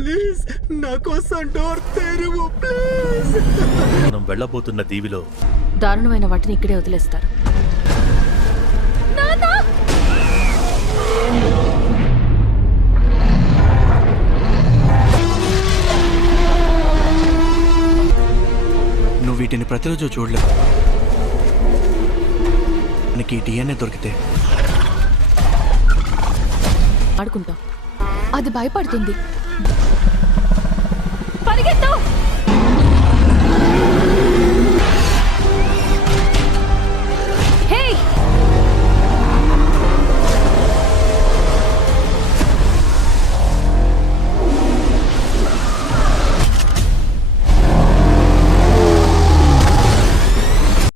Please నా కోసం door తెరువు ప్లీజ్. మనం వెళ్ళబోతున్న దీవిలో దారుణమైన వాటిని ఇక్కడే వదిలేస్తారు. నువ్వు వీటిని ప్రతిరోజు చూడలేవు. మనకి DNA దొరికితే ఆడుకుంటాం. అది భయపడుతుంది.